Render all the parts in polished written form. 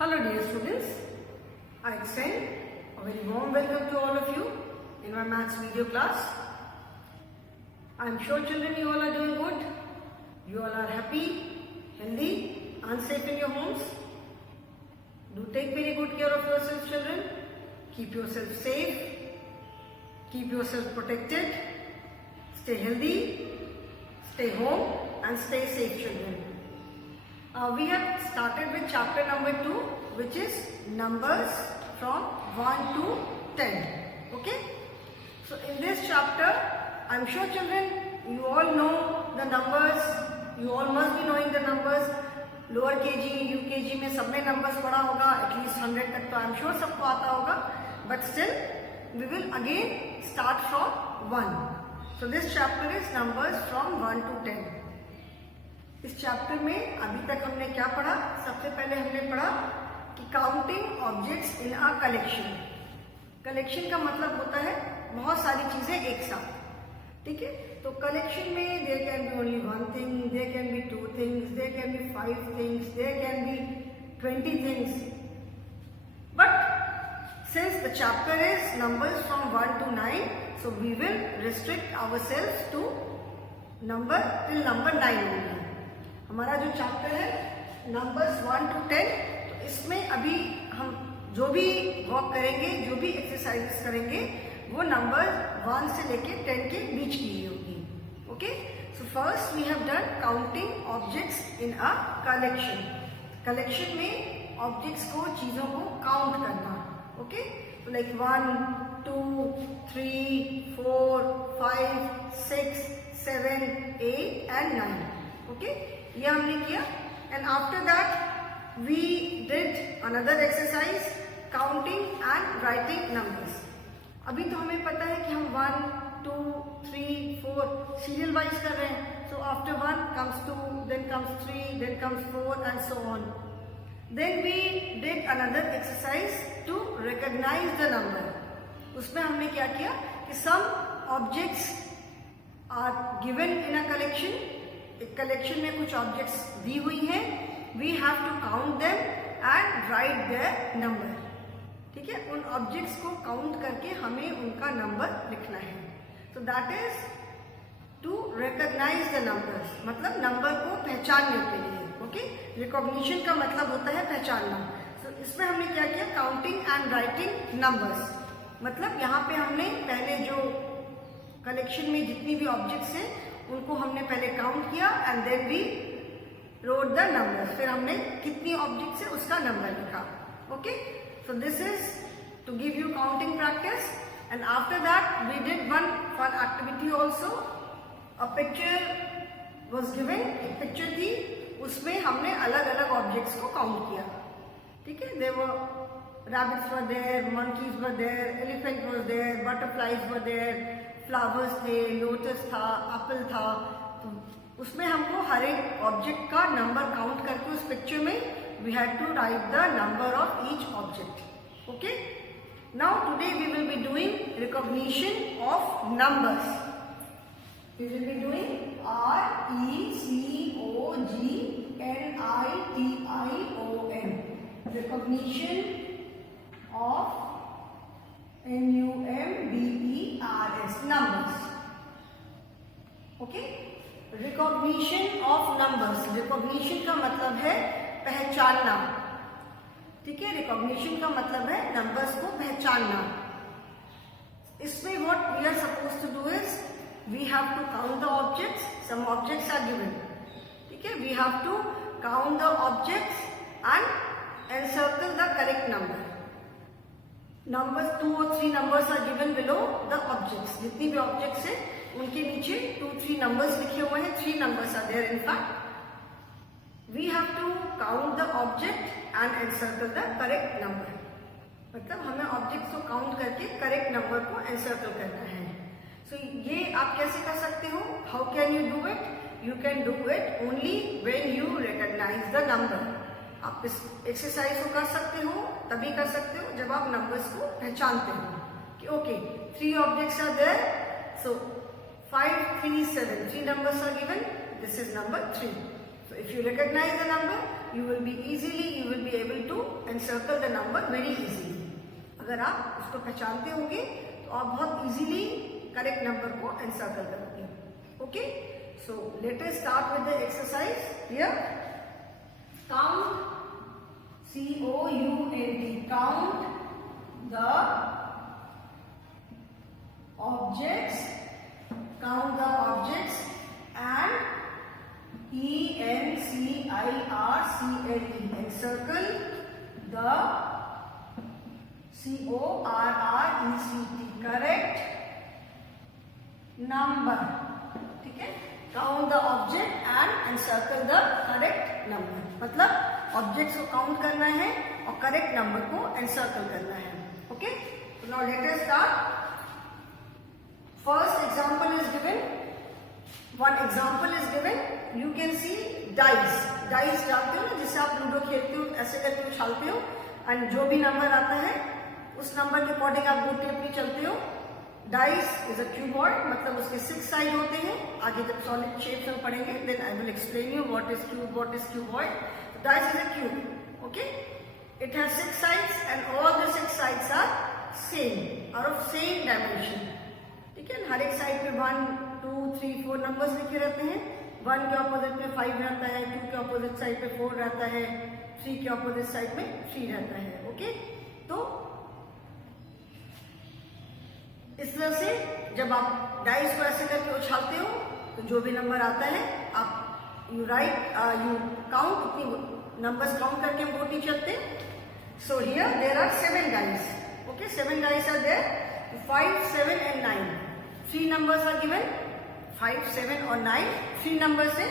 Hello dear students, I extend a very warm welcome to all of you in my maths video class. I am sure children you all are doing good, you all are happy, healthy and safe in your homes. Do take very good care of yourself children, keep yourself safe, keep yourself protected, stay healthy, stay home and stay safe children. We have started with chapter number 2, which is numbers from 1 to 10. Okay? So in this chapter, I am sure children, you all know the numbers, you all must be knowing the numbers. Lower KG UKG में सबने नंबर्स पढ़ा होगा, एटलीस्ट 100 तक तो I am sure सबको आता होगा, but still we will again start from 1. So this chapter is numbers from 1 to 10. इस चैप्टर में अभी तक हमने क्या पढ़ा? सबसे पहले हमने पढ़ा कि counting objects in a collection. Collection का मतलब होता है बहुत सारी चीजें एक साथ. ठीक है, तो कलेक्शन में there can be only one thing, there can be two things, there can be 5 things, there can be 20 things. But since the chapter is numbers from 1 to 9, so we will restrict ourselves to number till number 9 only. हमारा जो चैप्टर है नंबर्स 1 to 10, तो इसमें अभी हम जो भी वर्क करेंगे, जो भी एक्सरसाइजेस करेंगे, वो नंबर 1 से लेके 10 के बीच की ही होगी. Okay, so first we have done counting objects in a collection. Collection में ऑब्जेक्ट्स को, चीजों को काउंट करना. ओके, तो लाइक 1 2 3 4 5 6 7 8 and 9. ओके, ये हमने किया. And after that we did another exercise, counting and writing numbers. अभी तो हमें पता है कि हम 1 2 3 4 सीरियल वाइज कर रहे हैं. सो आफ्टर 1 comes 2, then comes 3, then comes 4 and so on. Then we did another exercise to recognize the number. उसमें हमने क्या किया कि some objects are given in a collection. एक कलेक्शन में कुछ ऑब्जेक्ट्स दी हुई हैं, we have to count them and write their number. ठीक है, उन ऑब्जेक्ट्स को काउंट करके हमें उनका नंबर लिखना है. So that is to recognise the numbers, मतलब नंबर को पहचानने के लिए. ओके, रिकॉग्निशन का मतलब होता है पहचानना. सो इसमें हमने क्या किया, काउंटिंग एंड राइटिंग नंबर्स. मतलब यहाँ पे हमने पहले जो कलेक्शन में जितनी भी ऑब्जेक्ट्स हैं उनको हमने पहले काउंट किया and then we wrote the number. फिर हमने कितनी ऑब्जेक्ट्स है उसका नंबर लिखा. Okay, so this is to give you counting practice. And after that we did one fun activity also. A picture was given, एक picture थी, उसमें हमने अलग अलग ऑब्जेक्ट्स को काउंट किया. ठीक है, there were rabbits were there, monkeys were there, elephant was there, butterflies were there, flowers थे, लोटस था, एप्पल था. तो उसमें हमको हर एक ऑब्जेक्ट का नंबर काउंट करके उस पिक्चर में we had to write the number of each object. Okay, now today we will be doing recognition of numbers. We will be doing RECOGNITION, recognition of NUMBERS, numbers. Okay, recognition of numbers. Recognition का मतलब है पहचानना. ठीक है, रिकॉग्निशन का मतलब है नंबर्स को पहचानना. इसमें what we are suppose to do is we have to count the objects. Some objects are given. ठीक है, we have to count the objects and encircle the correct number. Numbers 2 or 3 numbers are given below the objects. जितनी भी ऑब्जेक्ट्स हैं उनके नीचे 2-3 नंबर्स लिखे हुए हैं. 3 numbers are there in fact. We have to count the object and encircle the correct number. मतलब हमें ऑब्जेक्ट्स को काउंट करके करेक्ट नंबर को एनसर्कल करना है. सो ये आप कैसे कर सकते हो? How can you do it? You can do it only when you recognise the number. आप इस एक्सरसाइज को कर सकते हो, तभी कर सकते हो जब आप नंबर्स को पहचानते हो कि okay 3 objects are there. So 5 3 7, 3 numbers are given. This is number 3. So if you recognize the number, you will be able to encircle the number very easily. अगर आप उसको पहचानते होंगे तो आप बहुत easily करेक्ट नंबर को encircle करोगे. Okay, so let us start with the exercise here. Count, C-O-U-N-T, count the objects, and E-N-C-I-R-C-L-E, encircle the C-O-R-R-E-C-T, correct number. ठीक है, count the object and encircle the correct number. मतलब ऑब्जेक्ट्स को काउंट करना है और correct number को एनसर्कल करना है. Okay, now let us start. First example is given. One example is given. You can see dice. Dice डालते हो ना, जिससे आप लूडो खेलते हो, ऐसे करके उछालते हो एंड जो भी नंबर आता है उस नंबर के अकॉर्डिंग आप गोटी अपनी चलते हो. डाइस इज अ क्यूबॉइड, मतलब उसके 6 साइड होते हैं. आगे जब सॉलिड शेप में पढ़ेंगे then I will explain you what is cuboid. Dice is a cube. Okay, it has 6 sides and all the 6 sides are same, are of same dimension. ठीक है, हर एक साइड पे 1, 2, 3, 4 नंबर्स लिखे रहते हैं. 1 के ऑपोजिट में 5 रहता है, 2 के ऑपोजिट साइड पे 4 रहता है, 3 के ऑपोजिट साइड में 3 रहता है. ओके, तो इस तरह से जब आप डाइस को ऐसे करके उछालते हो तो जो भी नंबर आता है आप you count, उतनी numbers count करके हम गोटी चलते. So here there are 7 dice. Okay, 7 dice are there. 5, 7 and 9. 3 numbers are given. 5, 7 और 9. 3 numbers है.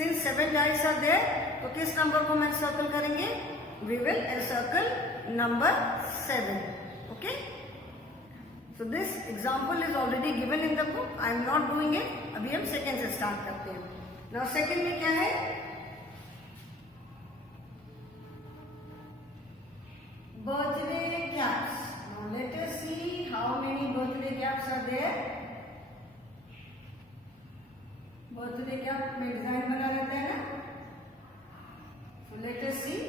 Since 7 dice are there, तो किस नंबर को हम encircle करेंगे? We will encircle number 7. Okay. So this example is already given in the book. I am not doing it. अभी हम सेकेंड से स्टार्ट करते हैं. Now second में क्या है? Birthday caps. Now let us see how many birthday caps are there. Birthday cap में डिजाइन बना रहता है ना. So let us see.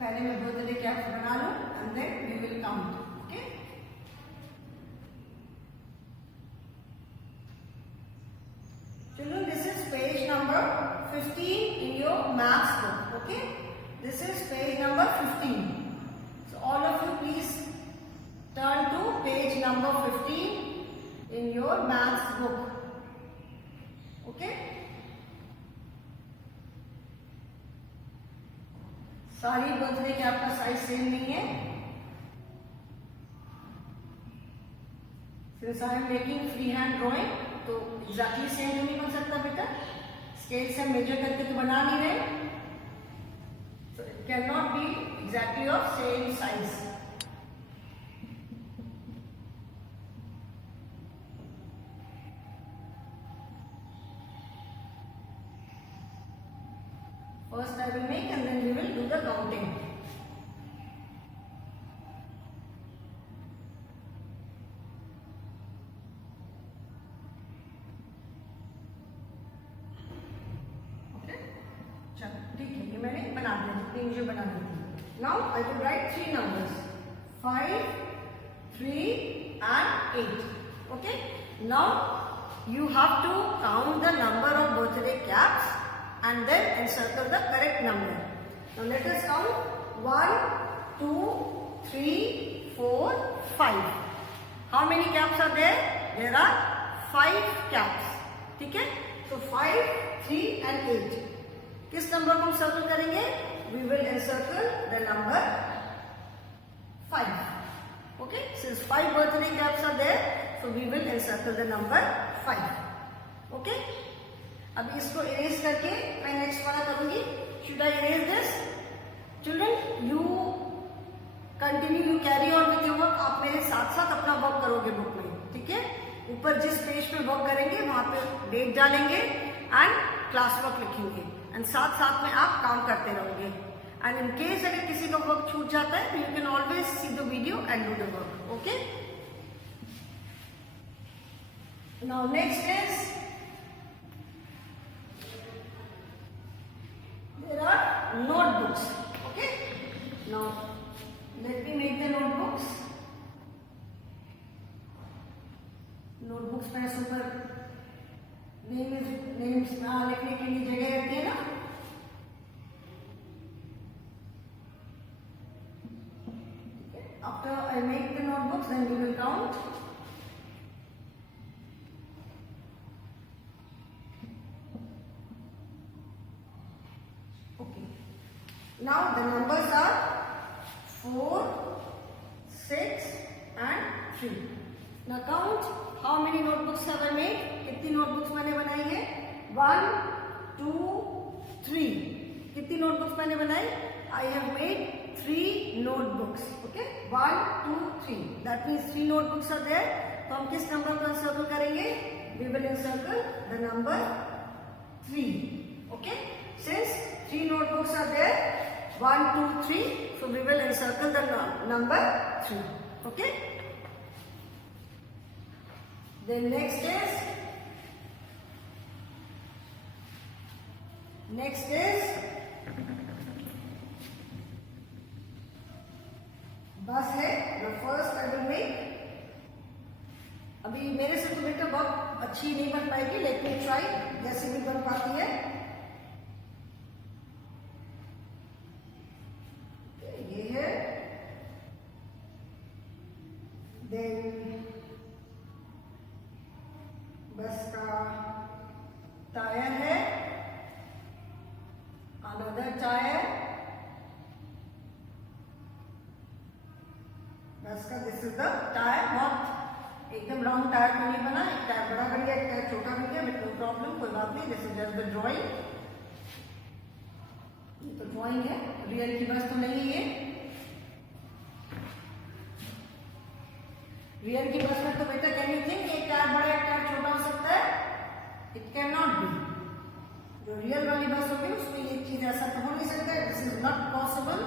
पहले मैं birthday caps बना लूं and then we will count. Okay. Children, this is page number 15 in your maths book. Okay, this is page number 15. So all of you please turn to page number 15 in your maths book. Okay, सारी बर्थडे के आपका size same नहीं है. Since I am making freehand drawing, तो exactly same तो नहीं बन सकता बेटा. स्केल से मेजर करके तो बना नहीं रहे. So it cannot be exactly of same size. First I will make and then we will do the counting. Now I will write 3 numbers, 5, 3 and 8. Okay. Now you have to count the number of birthday caps and then encircle the correct number. Now let us count 1, 2, 3, 4, 5. How many caps are there? There are 5 caps. ठीक है. So 5, 3 and 8. किस नंबर को हम सर्कल करेंगे? We will encircle the number 5. Okay, since 5 birthday caps are there, so we will encircle the number 5. Okay, अब इसको erase करके मैं next वाला करूंगी. Should I erase this? Children, you continue, you carry on with your work. आप मेरे साथ साथ अपना वर्क करोगे बुक में. ठीक है, ऊपर जिस पेज पे वर्क करेंगे वहां पे डेट डालेंगे एंड क्लास वर्क लिखेंगे एंड साथ साथ में आप काम करते रहोगे. एंड इन केस अगर किसी का वर्क छूट जाता है तो you can always see the video and do the work. Okay, now next is there are notebooks. Okay, Now let me make the notebooks. Notebooks में ऊपर नेम्स लिखने के लिए जगह रहती है ना. After I make the notebooks, then we will count. Okay. Now the numbers are 4, 6 and 3. Now count how many notebooks have I made. कितनी notebooks मैंने बनाई है? 1, 2, 3. कितनी notebooks मैंने बनाई? I have made 3 notebooks. Okay, 1, 2, 3. That means 3 notebooks are there. तो हम किस नंबर को encircle करेंगे? We will encircle the number 3. Okay, since 3 notebooks are there, 1, 2, 3. So we will encircle the number 3. Okay. Then next is बस है. The first I will make. अभी मेरे से तो बेटा बहुत अच्छी नहीं बन पाएगी. Let me try. जैसे भी बन पाती है. ये है. Then बस का टायर है. Another tyre. बस का दिस इज द टायर. बहुत एकदम राउंड टायर तो नहीं बना. एक टायर बड़ा बन गया, एक टायर छोटा बन गया. बट नो प्रॉब्लम, कोई बात नहीं. This is just the drawing. ये तो ड्राइंग है, रियल की बस तो नहीं है ये. रियल की बस में तो बेटा कैन यू थिंक एक टायर बड़ा एक टायर छोटा हो सकता है? It can not be. जो रियल वाली बस होगी उसमें ये चीज ऐसा तो हो नहीं सकता है. This is not possible.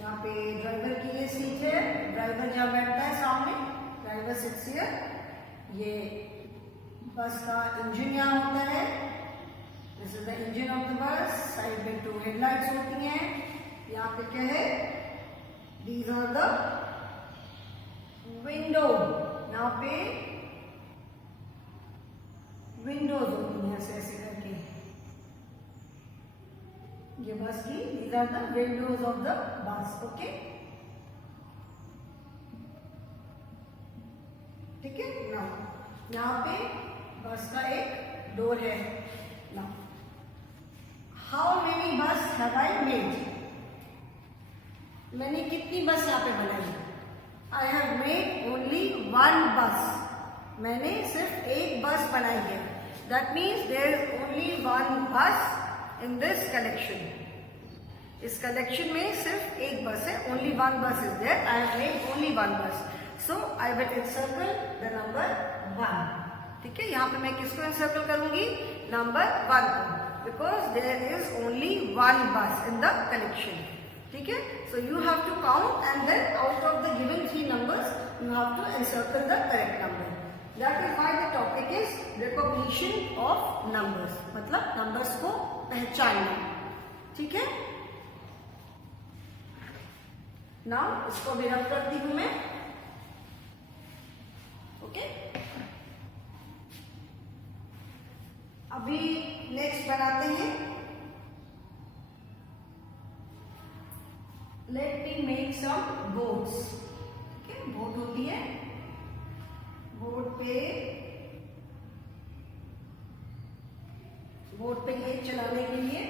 यहाँ पे ड्राइवर की ये सीट है. ड्राइवर जहाँ बैठता है सामने, ड्राइवर सिट्स हियर. ये बस का इंजन यहाँ होता है. This is the engine of the bus. Side में 2 हेडलाइट्स होती हैं. यहाँ पे क्या है? These are the window. यहाँ पे विंडोज होती हैं ऐसे ऐसे करके. ये बस की these are the windows of the bus. Okay, ठीक है ना. यहाँ पे बस का एक डोर है ना. हाउ मेनी बस हैव आई मेड? मैंने कितनी बस यहाँ पे बनाई? आई हैव मेड ओनली 1 बस. मैंने सिर्फ एक बस बनाई है. That means there is only 1 bus in this collection. इस कलेक्शन में सिर्फ एक बस है. only 1 bus is there. I have made only 1 bus. So I will encircle the number 1. ठीक है, यहाँ पे मैं किसको encircle करूंगी? number 1 को, because there is only 1 bus in the collection. ठीक है. So you have to count and then out of the given 3 numbers you have to encircle the correct number. That is why the topic is recognition of numbers. मतलब numbers को पहचानना. ठीक है. Now इसको भी रब करती हूं मैं. ओके. अभी नेक्स्ट बनाते हैं. Let me make some boards. ठीक है, बोर्ड होती है. बोर्ड पे ये चलाने के लिए,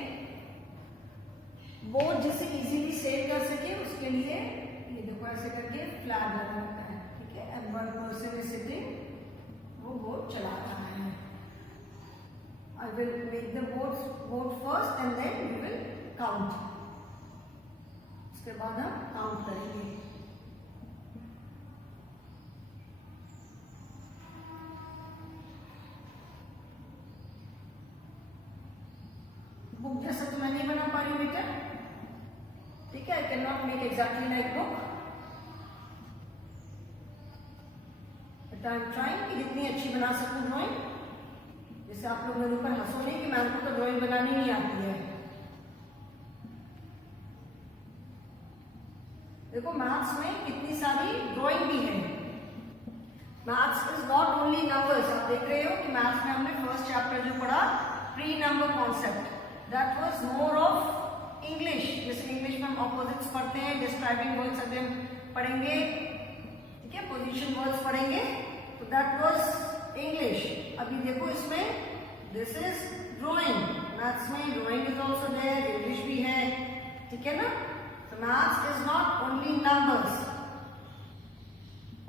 बोर्ड जिसे इजीली सेव कर सके उसके लिए ये देखो ऐसे करके फ्लैग लगा रहता है. ठीक है. एंड 1 person is sitting, वो बोर्ड चला रहा है. I will make the board first and then we will count. उसके बाद हम काउंट करेंगे. बुक जैसा तो मैं नहीं बना पा रही हूँ बेटा. ठीक है. I can not make exactly like book, but I am trying कि जितनी अच्छी बना सकूं ड्राइंग. जैसे आप लोग मेरे ऊपर हंसो नहीं कि मैम को तो ड्राइंग बनानी नहीं आती है. देखो मैथ्स में कितनी सारी ड्राइंग भी है। Maths is not only numbers. आप देख रहे हो कि मैथ्स में हमने फर्स्ट चैप्टर जो पढ़ा pre number concept, that was more of English. जैसे इंग्लिश में हम ऑपोजिट्स पढ़ते हैं, डिस्क्राइबिंग वर्ड्स अभी हम पढ़ेंगे, ठीक है, पोजीशन वर्ड्स पढ़ेंगे, तो दैट वाज इंग्लिश। अभी देखो इसमें दिस इज ड्राइंग। मैथ्स में drawing is also there, English भी है, ठीक है ना। तो maths is not only numbers,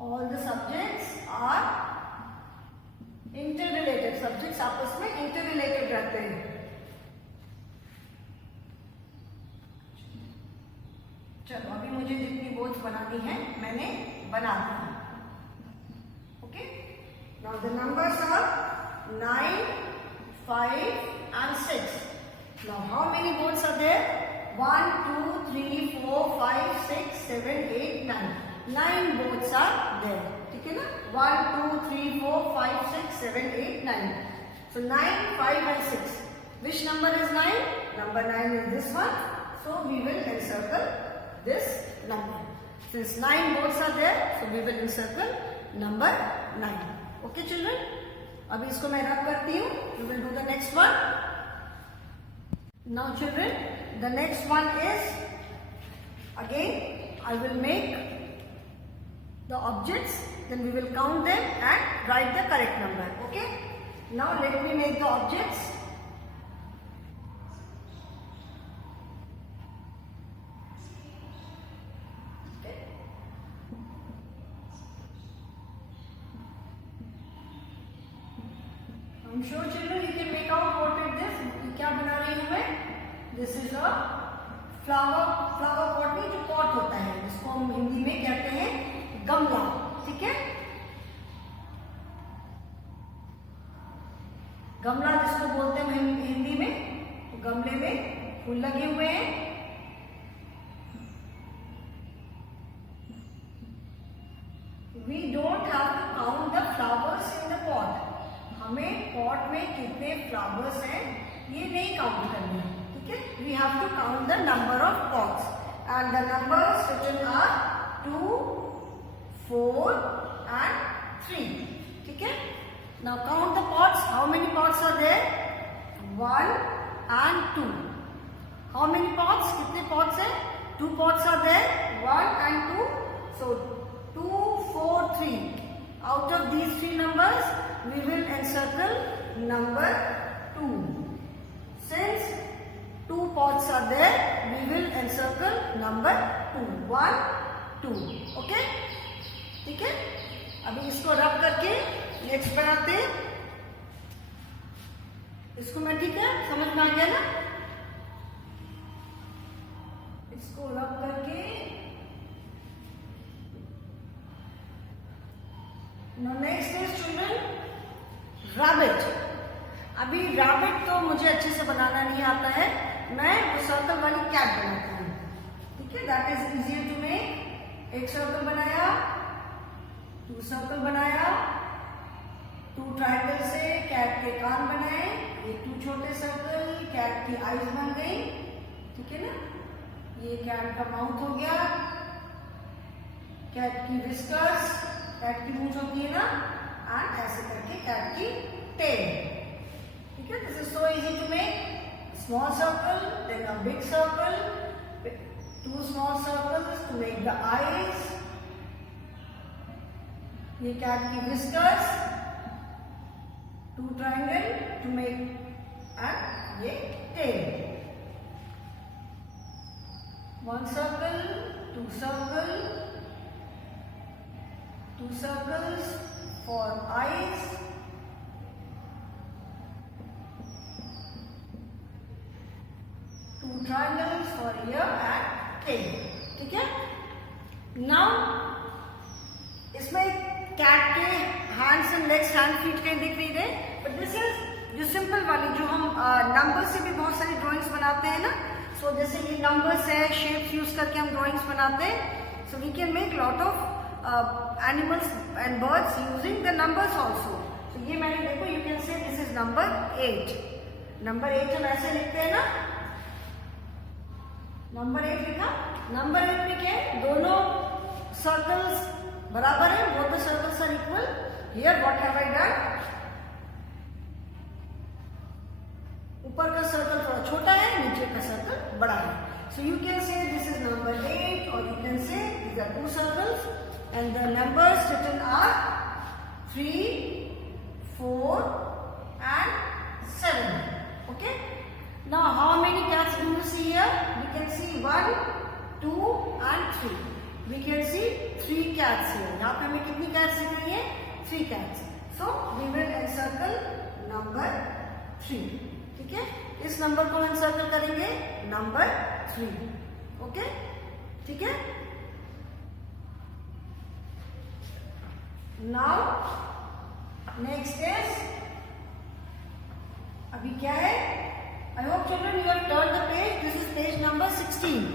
all the subjects are interrelated. Subjects आपस में इंटररिलेटेड रहते हैं। चलो अभी मुझे जितनी बोर्ड्स बनानी है मैंने बना दी। Okay, now the numbers are 9, 5 and 6. Now how many boards are there? 1, 2, 3, 4, 5, 6, 7, 8, 9. 9 boards are there. ठीक है ना? 1, 2, 3, 4, 5, 6, 7, 8, 9. So 9, 5 and 6. Which number is 9? Number 9 is this one. So we will encircle this number. Since 9 boards are there, so we will encircle number 9. Okay children? अभी इसको मैं रब करती हूँ. We will do the next one. Now children, the next one is, again I will make the objects, then we will count them and write the correct number. Okay? Now let me make the objects. I'm sure children you can make out what is this. क्या बना रही हूँ मैं? This is a flower pot में जो pot होता है, जिसको हम हिंदी में कहते हैं गमला, ठीक है? गमला जिसको बोलते हैं हिंदी में, तो गमले में फूल लगे हुए हैं। We don't have to count the flowers in the pot. हमें पॉट में कितने फ्लावर्स हैं ये नहीं काउंट करना है, ठीक है? We have to count the number of pots and the numbers written are 2, 4 and 3, ठीक है? Now count the pots. How many pots are there? 1 and 2. How many pots? कितने पॉट्स हैं? 2 pots are there, 1 and 2. So 2, 4, 3. Out of these 3 numbers, we will encircle number 2. Since 2 pots are there, we will encircle number 2. 1, 2. Okay? ठीक है? अभी इसको रब करके नेक्स्ट बनाते हैं. इसको मैं, ठीक है, समझ में आ गया ना? इसको रब करके Now next is children rabbit. अभी rabbit तो मुझे अच्छे से बनाना नहीं आता है, मैं वो सर्कल वाली कैट बनाती हूँ, ठीक है? That is easier to make. एक सर्कल बनाया, 2 सर्कल बनाया, 2 ट्रायंगल से कैट के कान बनाए, ये 2 छोटे सर्कल, कैट की आईज बन गई, ठीक है ना? ये कैट का माउथ हो गया, कैट की विस्कर्स, कैट की मूंछ होती है ना, एंड ऐसे करके कैट की टेल, ठीक है? This is so easy to make. Small circle, then a big circle, 2 small circles to make the eyes, ये कैट की whiskers, 2 triangle to make and ये tail. 1 circle, 2 circle, 2 circles for eyes, 2 triangles for ear and tail, ठीक है? Now इसमें कैट के hands and legs, hand feet कहीं दिख रही है, बट दिस इज जो सिंपल वाली जो हम नंबर से भी बहुत सारी ड्राइंग्स बनाते हैं ना. सो जैसे ये नंबर्स है, शेप्स यूज करके हम ड्राइंग्स बनाते हैं. So we can make lot of animals and birds using the numbers also. So ये मैंने, देखो, you can say this is number 8. Number 8 हम ऐसे लिखते हैं ना, नंबर 8 लिखा। नंबर 8 में क्या है, दोनों सर्कल्स बराबर है, both the circles are equal. Here what have I done, ऊपर का सर्कल थोड़ा छोटा है, नीचे का सर्कल बड़ा है। So you can say this is number 8 और you can say these are two circles and the numbers written are 3, 4 and 7. Okay, now how many cats do you see here? We can see 1, 2 and 3. We can see 3 cats here. यहाँ पे हमें कितनी cats दिख रही है, 3 cats. So we will encircle number 3. ठीक है, इस नंबर को encircle करेंगे नंबर 3. ओके, ठीक है। Now next is, अभी क्या है, I hope children you have turned the page. This is page number 16.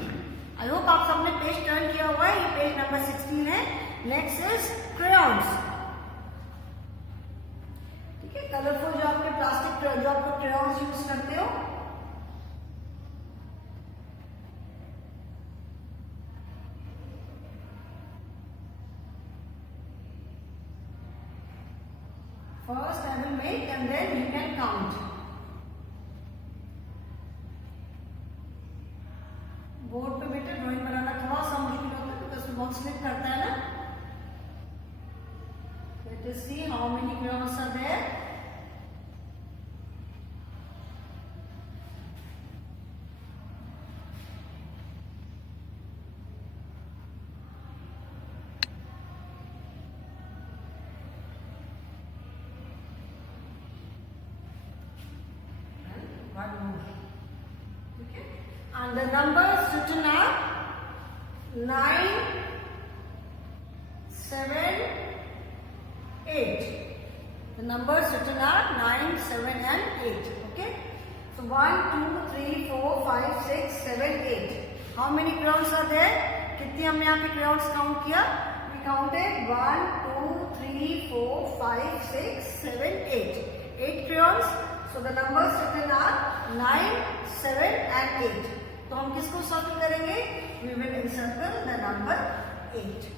I hope आप सबने पेज टर्न किया हुआ है, ये पेज नंबर 16 है। Next is crayons. ठीक है, कलरफुल जो आपके प्लास्टिक जो आप crayons यूज करते हो, first I will make and then you can count. Board पे बेटे ड्राइंग बनाना थोड़ा सा मुश्किल होता है बिकॉज उसमें बहुत स्लिप करता है ना। Late us see how many crayons are there. One more. Okay. And the numbers written are 9, 7, 8. The numbers written are 9, 7 and 8. Okay. So 1, 2, 3, 4, 5, 6, 7, 8. How many crayons are there? कितनी हमने यहाँ पे crayons count किया? We counted 1, 2, 3, 4, 5, 6, 7, 8. 8 crayons. So the numbers written are 9, 7 and 8. तो हम किसको सर्कल करेंगे? We will encircle the number 8.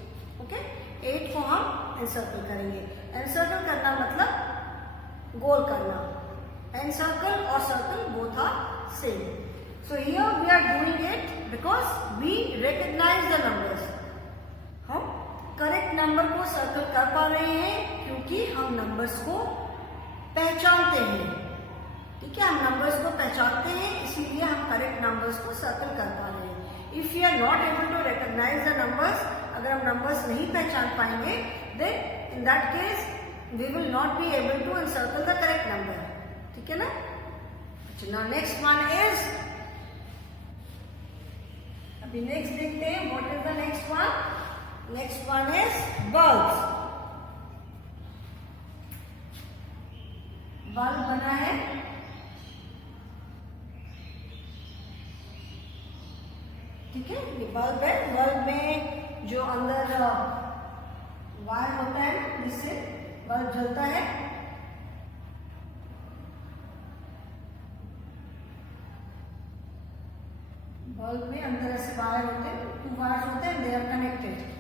Okay? 8 को हम encircle करेंगे। encircle करना मतलब गोल करना। encircle और circle both are same. So here we are doing it because we recognize the numbers. हम करेक्ट नंबर को सर्कल कर पा रहे हैं क्योंकि हम नंबर्स को पहचानते हैं। ठीक है, हम नंबर्स को पहचानते हैं, इसीलिए हम करेक्ट नंबर्स को सर्कल कर पा रहे हैं। If you are not able to recognise the numbers, अगर हम नंबर्स नहीं पहचान पाएंगे, then in that case we will not be able to encircle the correct number. ठीक है ना। अच्छा, नाउ नेक्स्ट वन इज, अभी नेक्स्ट देखते हैं what is the next one. Next one is bulbs. Bulb बना है, ठीक है, ये बल्ब है। बल्ब में जो अंदर वायर होता है जिससे बल्ब जलता है, बल्ब में अंदर ऐसे वायर होते हैं, 2 वायर्स होते हैं, दे आर कनेक्टेड।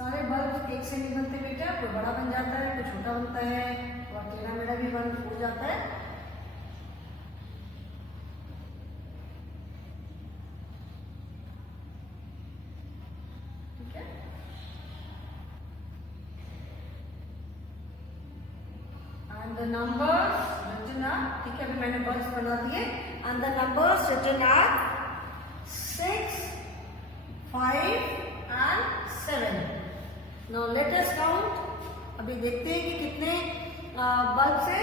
सारे बल्ब एक से नहीं बनते बेटा, कोई बड़ा बन जाता है, कोई छोटा बनता है, और टेढ़ा मेढ़ा भी बन हो जाता है। ठीक है, and the numbers written are, ठीक है, अभी मैंने बल्ब बना दिए, and the numbers written are 6, 5 and 7. Now let us count. अभी देखते हैं कि कितने बल्ब्स है।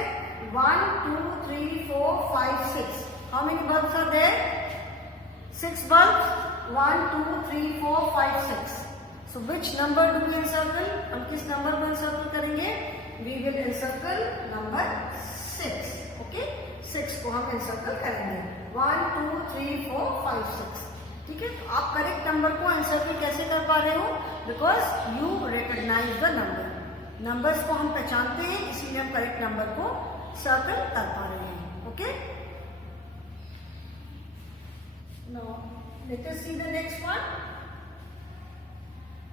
1, 2, 3, 4, 5, 6. How many bulbs are there? 6 bulbs. 1, 2, 3, 4, 5, 6. So which number do we encircle? हम किस नंबर को encircle करेंगे? We will encircle number 6. Okay? 6 को हम encircle करेंगे। 1, 2, 3, 4, 5, 6. ठीक है, तो आप करेक्ट नंबर को एनसर्कल कैसे कर पा रहे हो? Because you recognise the number. Numbers को हम पहचानते हैं, इसीलिए हम करेक्ट नंबर को सर्कल कर पा रहे हैं। Okay, now let us see the next one.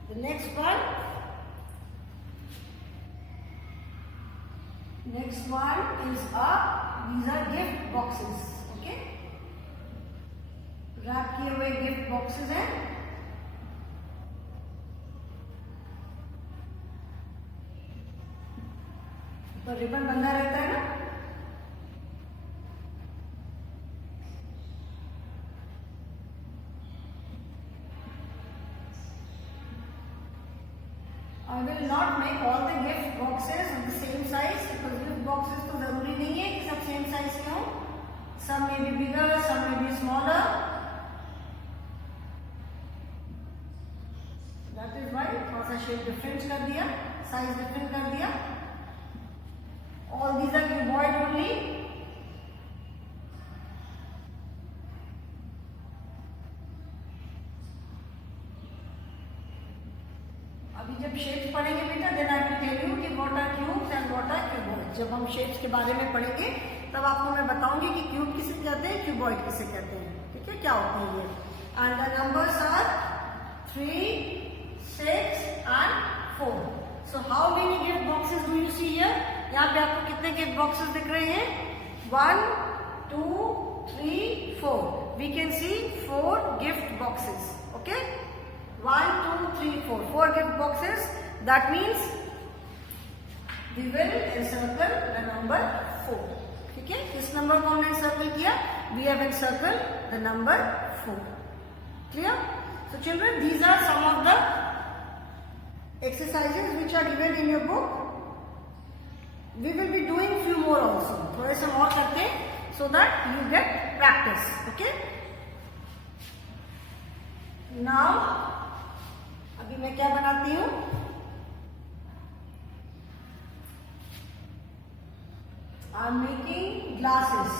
The next one is these are gift boxes। Okay, wrap किए हुए गिफ्ट बॉक्सेस हैं। तो रिबन बंधा रहता है ना, I will not make all the gift boxes of the same size because gift boxes तो जरूरी नहीं है कि सब सेम साइज के हों। Some may be bigger, some may be smaller। That is why थोड़ा सा शेप डिफरेंस कर दिया, साइज डिफरेंट कर दिया। All these are cuboid only। अभी जब शेप्स पढ़ेंगे बेटा, then I will tell you कि what are cubes and what are cuboid. जब हम शेप्स के बारे में पढ़ेंगे तब आपको मैं बताऊंगी कि क्यूब किसे कहते हैं, क्यूबॉइड किसे कहते हैं। ठीक है, क्या होते हैं ये। And the numbers are 3, 6 and 4। So how many gift boxes do you see here? यहाँ पे आपको कितने गिफ्ट बॉक्सेस दिख रहे हैं? 1, 2, 3, 4। We can see 4 gift boxes. Okay, 1, 2, 3, 4, 4 gift boxes। That means we will encircle the number 4। ठीक है, किस नंबर को हमने encircle किया? We have encircled the number 4। Clear? So children, these are some of the exercises which are given in your book। We will be doing few more also। थोड़े से और करते हैं so that you get practice। Okay? Now अभी मैं क्या बनाती हूँ? I am making glasses.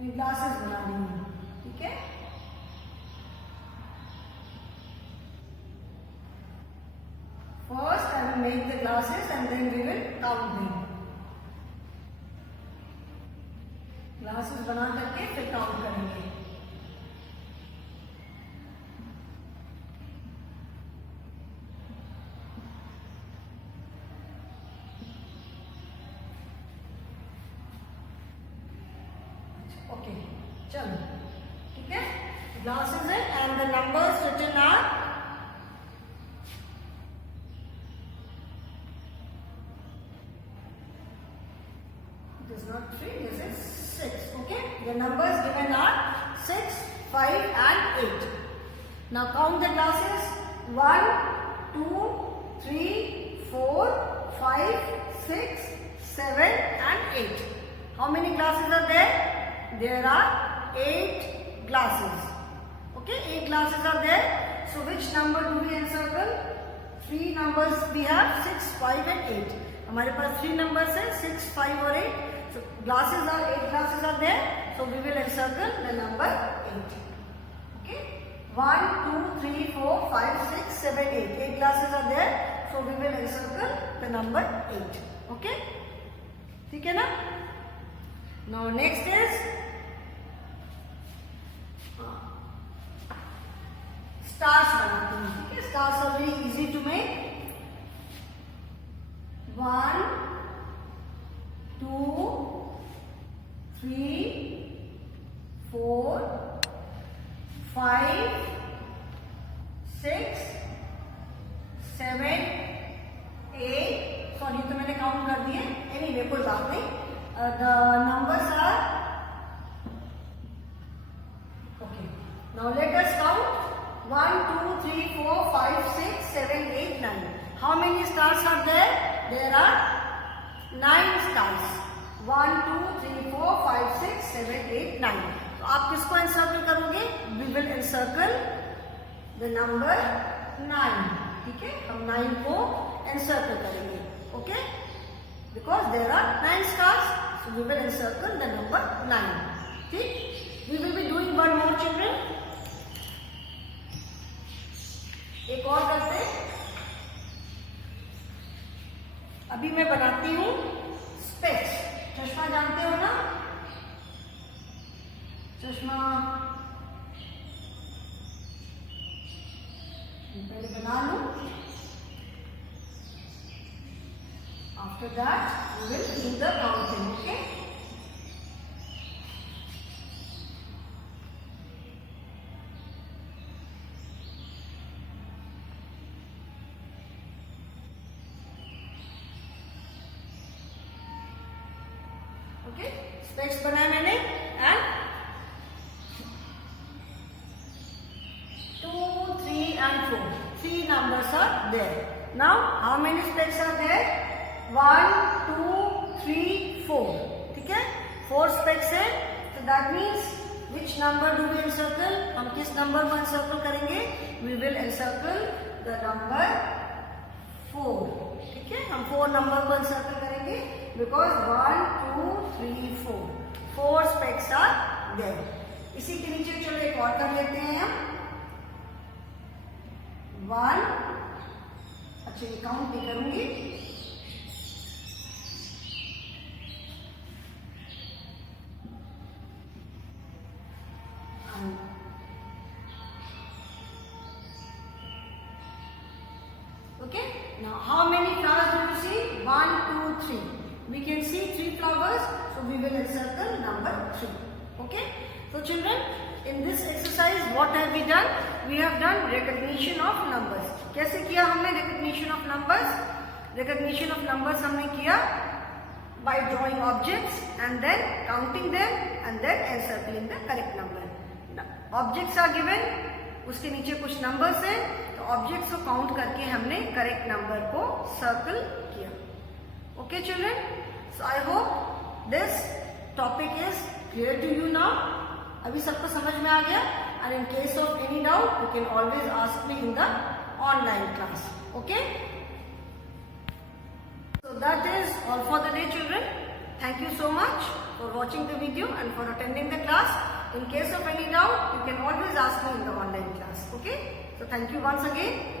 मैं ग्लासेस बना रही हूँ। ठीक है, first I will make the glasses and then we will count them. Glasses बना करके फिर काउंट करेंगे। ओके, चलो ठीक है, ग्लासेस है and the numbers written are it is not 3, this is 6। Okay, the numbers given are 6, 5 and 8। Now count the glasses. 1, 2, 3, 4, 5, 6, 7 and 8। How many glasses are there? There are 8 glasses। Okay, 8 glasses are there। So which number do we encircle? 3 numbers we have, 6, 5 and 8। हमारे पास 3 numbers है, 6, 5 और 8। So glasses are 8 glasses are there। So we will encircle the number 8। Okay, 1, 2, 3, 4, 5, 6, 7, 8। 8 glasses are there। So we will encircle the number 8। Okay, ठीक है ना? Now next is stars बनाते हैं। ठीक है, stars are very easy to make। 1, 2, 3, 4, 5, 6, 7, 8। Sorry, तो मैंने count कर दिए। एनीवे, कोई बात नहीं। The numbers are okay. Now let us count. 1, 2, 3, 4, 5, 6, 7, 8, 9। How many stars are there? There are 9 stars। 1, 2, 3, 4, 5, 6, 7, 8, 9। तो आप किसको एनसर्कल करोगे? We will encircle the number 9। ठीक है, हम 9 को एनसर्कल करेंगे। Okay, because there are 9 stars, so we will encircle the number 9। ठीक, We will be doing one more, children. एक और करते हैं. अभी मैं बनाती हूँ स्पेक्स. चश्मा जानते हो ना? चश्मा पहले बना लो. After that, we will do the counting. Okay? Okay? Specs बनाया मैंने and 2, 3 and 4. 3 numbers are there. Now, how many specs are there? 1, 2, 3, 4. ठीक है? 4 specs है. So that means which number do we encircle? हम किस number को encircle करेंगे? We will encircle the number 4. ठीक है? हम 4 number को encircle करेंगे because 1, 2, 3, 4. 4 specs are there. इसी के नीचे चलो एक और कर लेते हैं हम. 1. अच्छा ये काउंट नहीं करूंगी. Okay, now how many flowers do you see? 1, 2, 3. We can see 3 flowers, so we will encircle number 3. Okay, so children, in this exercise what have we done? We have done recognition of numbers. कैसे किया हमने recognition of numbers? Recognition of numbers हमने किया by drawing objects and then counting them and then encircling the correct number. Objects are given, उसके नीचे कुछ numbers हैं, तो objects को count करके हमने correct number को circle किया. Okay children, so I hope this topic is clear to you now. अभी सबको समझ में आ गया? And in case of any doubt, you can always ask me in the online class. Okay? So that is all for the day, children. Thank you so much for watching the video and for attending the class. In case of any doubt, you can always ask me in the online class. Okay? So thank you once again.